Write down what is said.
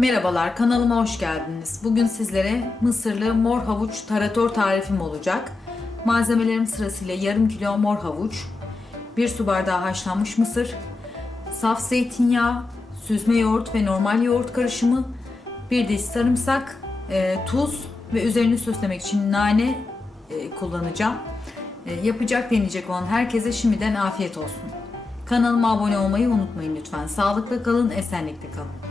Merhabalar, kanalıma hoş geldiniz. Bugün sizlere Mısırlı Mor Havuç Tarator tarifim olacak. Malzemelerim sırasıyla yarım kilo mor havuç, 1 su bardağı haşlanmış mısır, saf zeytinyağı, süzme yoğurt ve normal yoğurt karışımı, 1 diş sarımsak, tuz ve üzerini süslemek için nane kullanacağım. Yapacak deneyecek olan herkese şimdiden afiyet olsun. Kanalıma abone olmayı unutmayın lütfen. Sağlıkla kalın, esenlikle kalın.